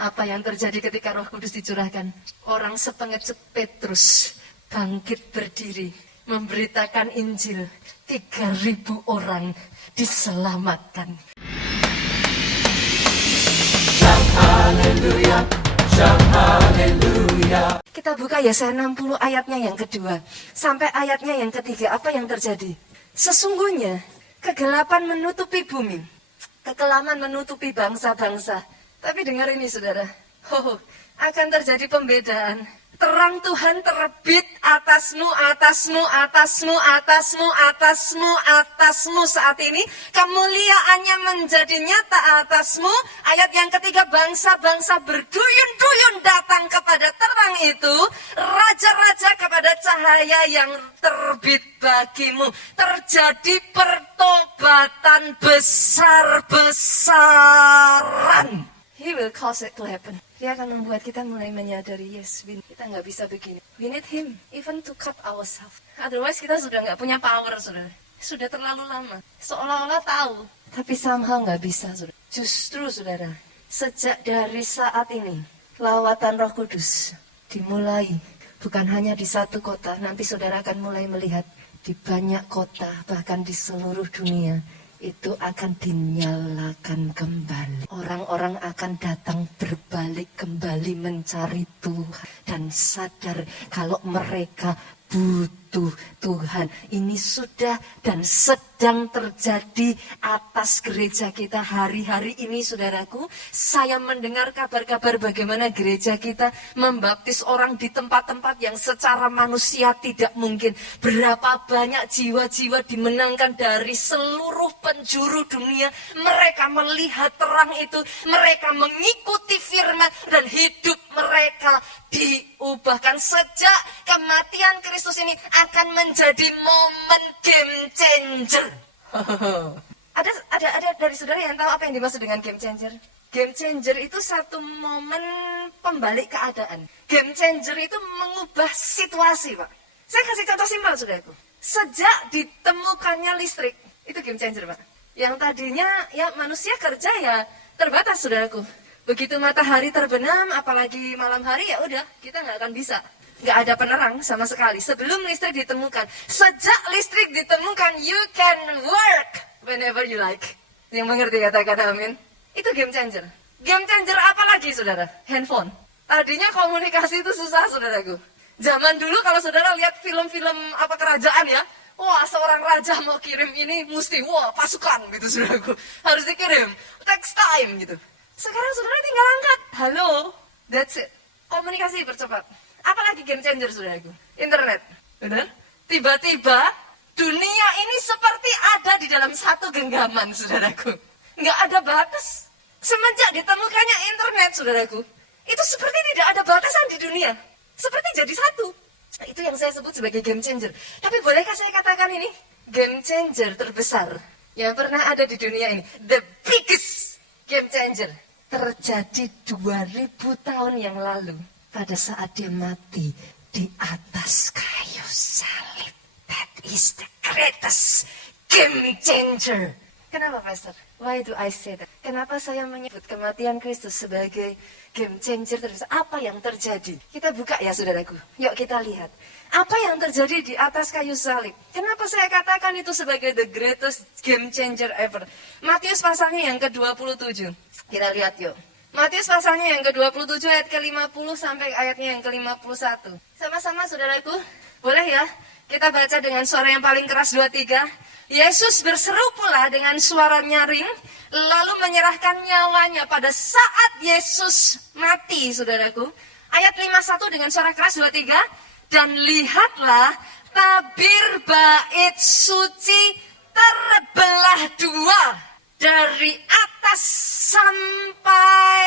Apa yang terjadi ketika Roh Kudus dicurahkan? Orang sepengecut Petrus bangkit berdiri, memberitakan Injil. 3.000 orang diselamatkan. Shout haleluya, shout haleluya. Kita buka Yesaya 60 ayatnya yang kedua sampai ayatnya yang ketiga. Apa yang terjadi? Sesungguhnya kegelapan menutupi bumi, kekelaman menutupi bangsa-bangsa. Tapi dengar ini saudara, akan terjadi pembedaan. Terang Tuhan terbit atasmu, atasmu, atasmu, atasmu, atasmu, atasmu saat ini. Kemuliaannya menjadi nyata atasmu. Ayat yang ketiga, bangsa-bangsa berduyun-duyun datang kepada terang itu. Raja-raja kepada cahaya yang terbit bagimu. Terjadi pertobatan besar-besaran. He will cause it to happen. Dia akan membuat kita mulai menyadari, yes, kita nggak bisa begini. We need him, even to cut ourselves. Otherwise kita sudah nggak punya power, saudara. Sudah terlalu lama. Seolah-olah tahu, tapi somehow nggak bisa, saudara. Justru, saudara, sejak dari saat ini, lawatan Roh Kudus dimulai. Bukan hanya di satu kota, nanti saudara akan mulai melihat di banyak kota, bahkan di seluruh dunia. Itu akan dinyalakan kembali. Orang-orang akan datang berbalik kembali mencari Tuhan. Dan sadar kalau mereka butuh Tuhan. Ini sudah dan sedang terjadi atas gereja kita hari-hari ini, saudaraku. Saya mendengar kabar-kabar bagaimana gereja kita membaptis orang di tempat-tempat yang secara manusia tidak mungkin. Berapa banyak jiwa-jiwa dimenangkan dari seluruh penjuru dunia. Mereka melihat terang itu, mereka mengikuti firman dan hidup mereka diubahkan. Sejak kematian Kristus ini akan menjadi momen game changer. Ada dari saudara yang tahu apa yang dimaksud dengan game changer? Game changer itu satu momen pembalik keadaan. Game changer itu mengubah situasi, Pak. Saya kasih contoh simpel, saudaraku. Sejak ditemukannya listrik, itu game changer, Pak. Yang tadinya ya manusia kerja ya terbatas, saudaraku. Begitu matahari terbenam, apalagi malam hari, ya udah kita nggak akan bisa. Nggak ada penerang sama sekali. Sebelum listrik ditemukan, sejak listrik ditemukan, you can work whenever you like. Yang mengerti katakan amin. Itu game changer. Game changer apa lagi, saudara? Handphone. Tadinya komunikasi itu susah, saudaraku. Zaman dulu kalau saudara lihat film-film apa kerajaan ya, wah seorang raja mau kirim ini mesti, wah pasukan gitu, saudaraku. Harus dikirim, takes time gitu. Sekarang saudara tinggal angkat, halo, that's it. Komunikasi percepat. Apalagi game changer, saudaraku? Internet, benar? Tiba-tiba dunia ini seperti ada di dalam satu genggaman, saudaraku. Nggak ada batas. Semenjak ditemukannya internet, saudaraku, itu seperti tidak ada batasan di dunia. Seperti jadi satu. Nah, itu yang saya sebut sebagai game changer. Tapi bolehkah saya katakan ini? Game changer terbesar yang pernah ada di dunia ini. The biggest game changer. Terjadi 2000 tahun yang lalu. Pada saat dia mati di atas kayu salib. That is the greatest game changer. Kenapa, Pastor? Why do I say that? Kenapa saya menyebut kematian Kristus sebagai game changer terbesar? Apa yang terjadi? Kita buka ya, saudaraku. Yuk kita lihat. Apa yang terjadi di atas kayu salib? Kenapa saya katakan itu sebagai the greatest game changer ever? Matius pasalnya yang ke-27. Kita lihat yuk. Matius pasalnya yang ke-27 ayat ke-50 sampai ayatnya yang ke-51. Sama-sama, saudaraku. Boleh ya? Kita baca dengan suara yang paling keras, 2-3. Yesus berseru pula dengan suara nyaring, lalu menyerahkan nyawanya pada saat Yesus mati, saudaraku. Ayat 51 dengan suara keras, 2-3. Dan lihatlah, tabir bait suci terbelah dua, dari atas sampai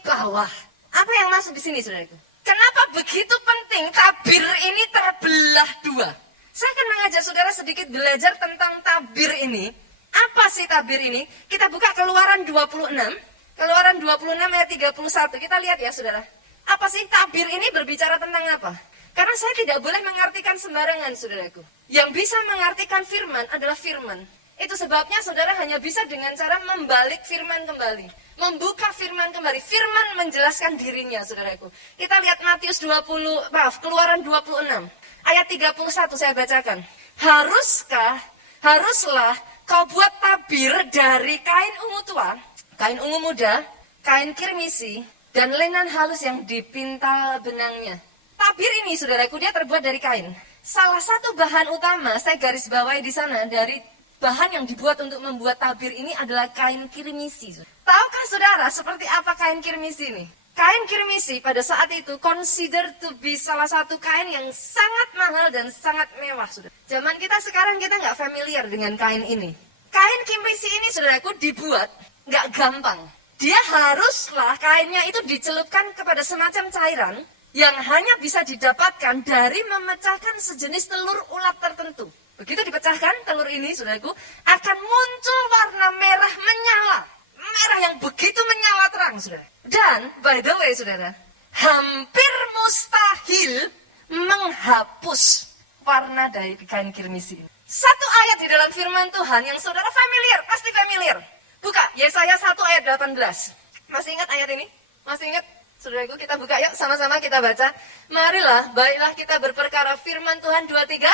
bawah. Apa yang masuk di sini, saudaraku? Kenapa begitu penting tabir ini terbelah dua? Saya akan mengajak saudara sedikit belajar tentang tabir ini. Apa sih tabir ini? Kita buka Keluaran 26. Keluaran 26 ayat 31. Kita lihat ya, saudara. Apa sih tabir ini berbicara tentang apa? Karena saya tidak boleh mengartikan sembarangan, saudaraku. Yang bisa mengartikan firman adalah firman. Itu sebabnya saudara hanya bisa dengan cara membalik firman kembali. membuka firman kembali. Firman menjelaskan dirinya, saudaraku. Kita lihat Keluaran 26 ayat 31 saya bacakan. Haruslah kau buat tabir dari kain ungu tua, kain ungu muda, kain kirmisi, dan lenan halus yang dipintal benangnya. Tabir ini, saudaraku, dia terbuat dari kain. Salah satu bahan utama, saya garis bawahi di sana, dari bahan yang dibuat untuk membuat tabir ini adalah kain kirmisi. Tahukah saudara seperti apa kain kirmisi ini? Kain kirmisi pada saat itu consider to be salah satu kain yang sangat mahal dan sangat mewah, saudara. Zaman kita sekarang kita nggak familiar dengan kain ini. Kain kirmisi ini, saudaraku, dibuat nggak gampang. Dia haruslah kainnya itu dicelupkan kepada semacam cairan yang hanya bisa didapatkan dari memecahkan sejenis telur ulat tertentu. Begitu dipecahkan telur ini, saudaraku, akan muncul warna merah menyala. Merah yang begitu menyala terang, saudara. Dan, by the way, saudara, hampir mustahil menghapus warna dari kain kirmisi ini. Satu ayat di dalam firman Tuhan yang saudara familiar, pasti familiar. Buka, Yesaya 1 ayat 18. Masih ingat ayat ini? Masih ingat? Saudaraku, kita buka yuk, sama-sama kita baca. Marilah, baiklah kita berperkara firman Tuhan 23.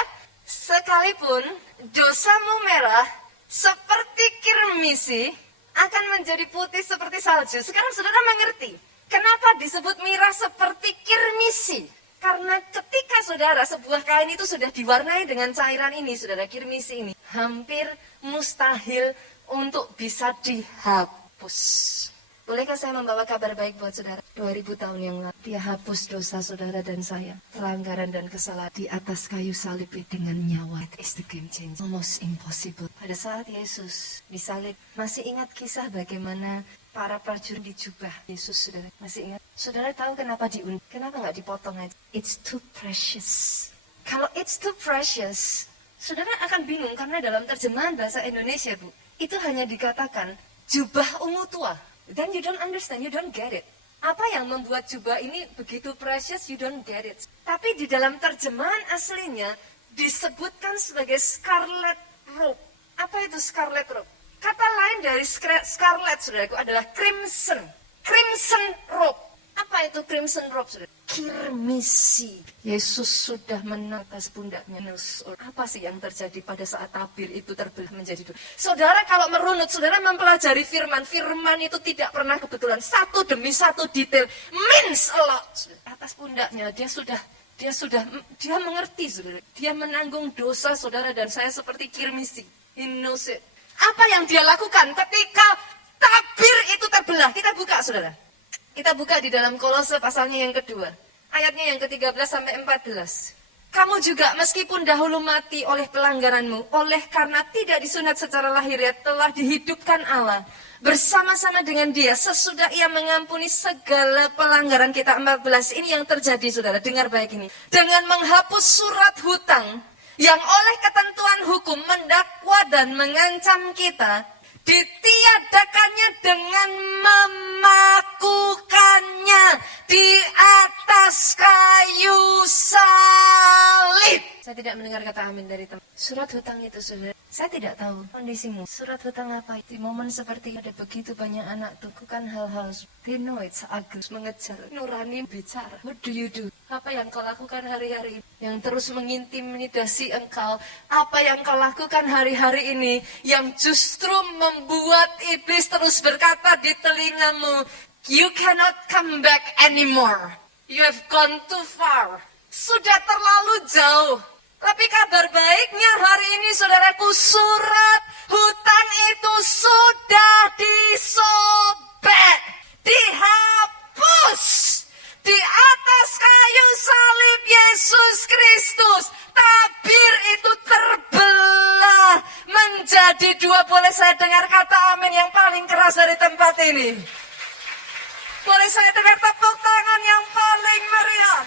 Sekalipun dosamu merah seperti kirmisi akan menjadi putih seperti salju. Sekarang saudara mengerti kenapa disebut merah seperti kirmisi. Karena ketika saudara sebuah kain itu sudah diwarnai dengan cairan ini, saudara, kirmisi ini, hampir mustahil untuk bisa dihapus. Bolehkah saya membawa kabar baik buat saudara? 2000 tahun yang lalu, dia hapus dosa saudara dan saya. Pelanggaran dan kesalahan di atas kayu salib dengan nyawa. It is the game changer. Almost impossible. Pada saat Yesus disalib, masih ingat kisah bagaimana para prajurit dijubah Yesus, saudara? Masih ingat? Saudara tahu kenapa diundi? Kenapa nggak dipotong aja? It's too precious. Kalau it's too precious, saudara akan bingung karena dalam terjemahan bahasa Indonesia, Bu, itu hanya dikatakan jubah ungu tua. Then you don't understand, you don't get it. Apa yang membuat jubah ini begitu precious, you don't get it. Tapi di dalam terjemahan aslinya disebutkan sebagai scarlet robe. Apa itu scarlet robe? Kata lain dari scarlet, saudaraku, adalah crimson. Crimson robe. Apa itu crimson robe, saudara? Kirmisi. Yesus sudah menatas pundaknya. Apa sih yang terjadi pada saat tabir itu terbelah menjadi dua? Saudara kalau merunut, saudara mempelajari firman. Firman itu tidak pernah kebetulan. Satu demi satu detail. Means a lot. Atas pundaknya dia mengerti, saudara. Dia menanggung dosa saudara dan saya seperti kirmisi. He knows it. Apa yang dia lakukan ketika tabir itu terbelah? Kita buka, saudara. Kita buka di dalam Kolose pasalnya yang kedua. Ayatnya yang ke-13 sampai 14. Kamu juga meskipun dahulu mati oleh pelanggaranmu, oleh karena tidak disunat secara lahiriah, telah dihidupkan Allah bersama-sama dengan dia sesudah ia mengampuni segala pelanggaran kita. 14 ini yang terjadi, saudara. Dengar baik ini. Dengan menghapus surat hutang yang oleh ketentuan hukum mendakwa dan mengancam kita, ditiadakannya dengan memakukannya di atas kayu salib. Saya tidak mendengar kata amin dari teman. Surat hutang itu, saudara, saya tidak tahu kondisimu. Surat hutang apa? Di momen seperti ada begitu banyak anak tukukan hal-hal. They know it's agus, mengejar, nurani bicara. What do you do? Apa yang kau lakukan hari-hari ini? Yang terus mengintimidasi engkau. Apa yang kau lakukan hari-hari ini? Yang justru membuat iblis terus berkata di telingamu, you cannot come back anymore. You have gone too far. Sudah terlalu jauh. Tapi kabar baiknya hari ini, saudaraku, surat hutang itu sudah disobek, dihapus. Di atas kayu salib Yesus Kristus, tabir itu terbelah menjadi dua. Boleh saya dengar kata amin yang paling keras dari tempat ini? Boleh saya dengar tepuk tangan yang paling meriah?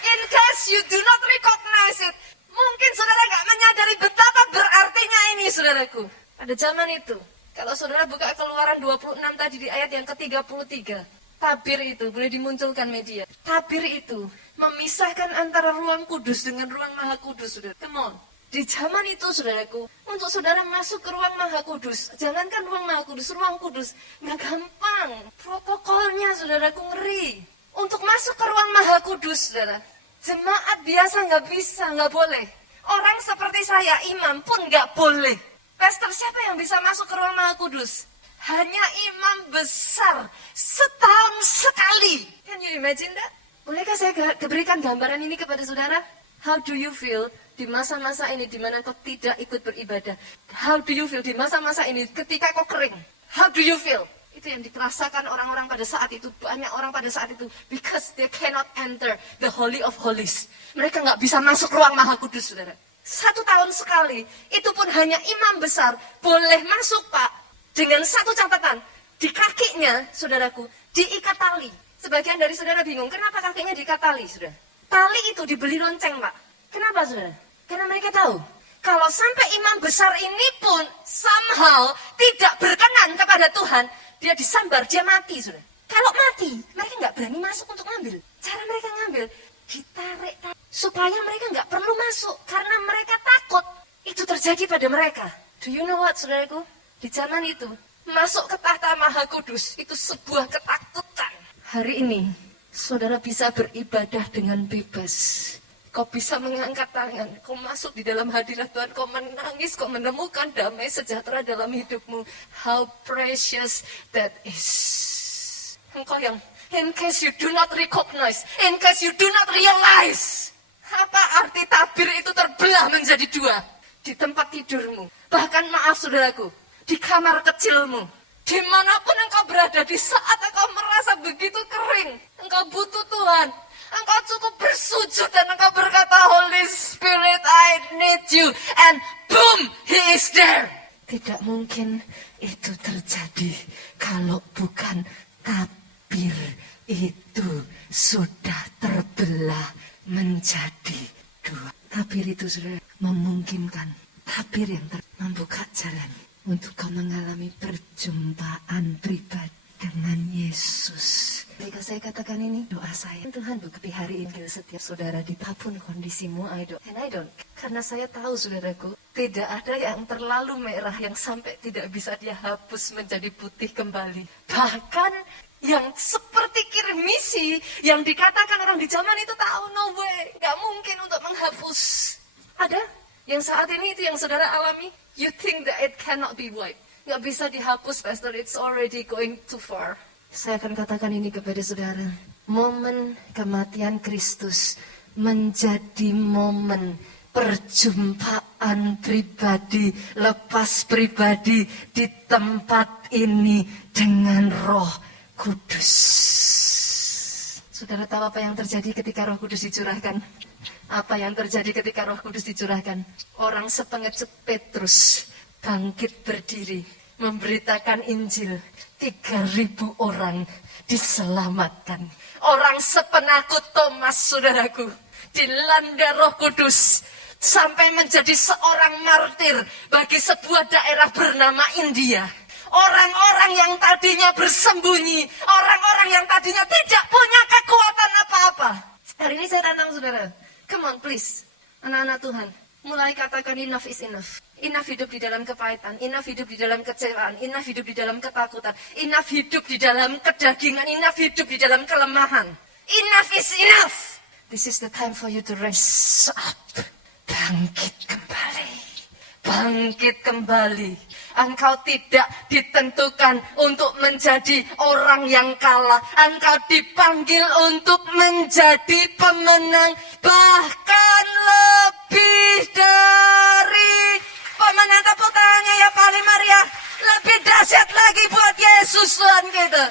In case you do not recognize it, mungkin saudara gak menyadari betapa berartinya ini, saudaraku. Pada zaman itu, kalau saudara buka Keluaran 26 tadi di ayat yang ke-33, tabir itu, boleh dimunculkan media. Tabir itu memisahkan antara ruang kudus dengan ruang maha kudus, saudara. Come on. Di zaman itu, saudaraku, untuk saudara masuk ke ruang Maha Kudus, jangankan ruang Maha Kudus, ruang kudus, nggak gampang. Protokolnya, saudaraku, ngeri. Untuk masuk ke ruang Maha Kudus, saudara, jemaat biasa nggak bisa, nggak boleh. Orang seperti saya, imam pun nggak boleh. Pastor, siapa yang bisa masuk ke ruang Maha Kudus? Hanya imam besar, setahun sekali. Can you imagine that? Bolehkah saya berikan gambaran ini kepada saudara? How do you feel di masa-masa ini di mana kau tidak ikut beribadah? How do you feel di masa-masa ini ketika kau kering? How do you feel? Itu yang dirasakan orang-orang pada saat itu. Banyak orang pada saat itu. Because they cannot enter the Holy of Holies. Mereka nggak bisa masuk ruang Maha Kudus, saudara. 1 tahun sekali. Itu pun hanya imam besar. Boleh masuk, Pak. Dengan satu catatan. Di kakinya, saudaraku, diikat tali. Sebagian dari saudara bingung. Kenapa kakinya diikat tali, saudara? Tali itu dibeli lonceng, Pak. Kenapa, saudara? Karena mereka tahu. Kalau sampai imam besar ini pun somehow tidak berkenan kepada Tuhan, dia disambar, dia mati, saudara. Kalau mati, mereka nggak berani masuk untuk ngambil. Cara mereka ngambil, ditarik supaya mereka nggak perlu masuk. Karena mereka takut itu terjadi pada mereka. Do you know what, saudaraku? Di zaman itu, masuk ke tahta Maha Kudus, itu sebuah ketakutan. Hari ini, saudara bisa beribadah dengan bebas. Kau bisa mengangkat tangan, kau masuk di dalam hadirat Tuhan, kau menangis, kau menemukan damai sejahtera dalam hidupmu. How precious that is. Engkau yang, in case you do not recognize, in case you do not realize, apa arti tabir itu terbelah menjadi 2 di tempat tidurmu. Bahkan maaf saudaraku, di kamar kecilmu, dimanapun engkau berada, di saat engkau merasa begitu kering, engkau butuh Tuhan. Engkau cukup bersujud dan engkau berkata, Holy Spirit, I need you. And boom, He is there. Tidak mungkin itu terjadi kalau bukan tabir itu sudah terbelah menjadi 2. Tabir itu sudah memungkinkan. Tabir yang membuka jalan untuk kau mengalami perjumpaan pribadi dengan Yesus. Ketika saya katakan ini, doa saya, Tuhan berkati hari ini setiap saudara di apapun kondisimu, I don't. Karena saya tahu saudaraku, tidak ada yang terlalu merah yang sampai tidak bisa dia hapus menjadi putih kembali. Bahkan yang seperti kirmisi, yang dikatakan orang di zaman itu tahu, no way, gak mungkin untuk menghapus. Ada yang saat ini itu yang saudara alami, you think that it cannot be wiped. Gak bisa dihapus, Pastor, it's already going too far. Saya akan katakan ini kepada saudara. Momen kematian Kristus menjadi momen perjumpaan pribadi, lepas pribadi di tempat ini dengan Roh Kudus. Saudara tahu apa yang terjadi ketika Roh Kudus dicurahkan? Apa yang terjadi ketika Roh Kudus dicurahkan? Orang sepengecut Petrus bangkit berdiri, memberitakan Injil. 3.000 orang diselamatkan. Orang sepenakut Thomas, saudaraku, dilanda Roh Kudus sampai menjadi seorang martir bagi sebuah daerah bernama India. Orang-orang yang tadinya bersembunyi, orang-orang yang tadinya tidak punya kekuatan apa-apa. Hari ini saya tantang saudara, come on please, anak-anak Tuhan, mulai katakan enough is enough. Enough hidup di dalam kepahitan, enough hidup di dalam kecewaan, enough hidup di dalam ketakutan, enough hidup di dalam kedagingan, enough hidup di dalam kelemahan. Enough is enough. This is the time for you to rise up. Bangkit kembali. Bangkit kembali. Engkau tidak ditentukan untuk menjadi orang yang kalah. Engkau dipanggil untuk menjadi pemenang. Bahkan lebih dari pemenang. Tepuk tangannya ya Pak Maria. Lebih dahsyat lagi buat Yesus Tuhan kita.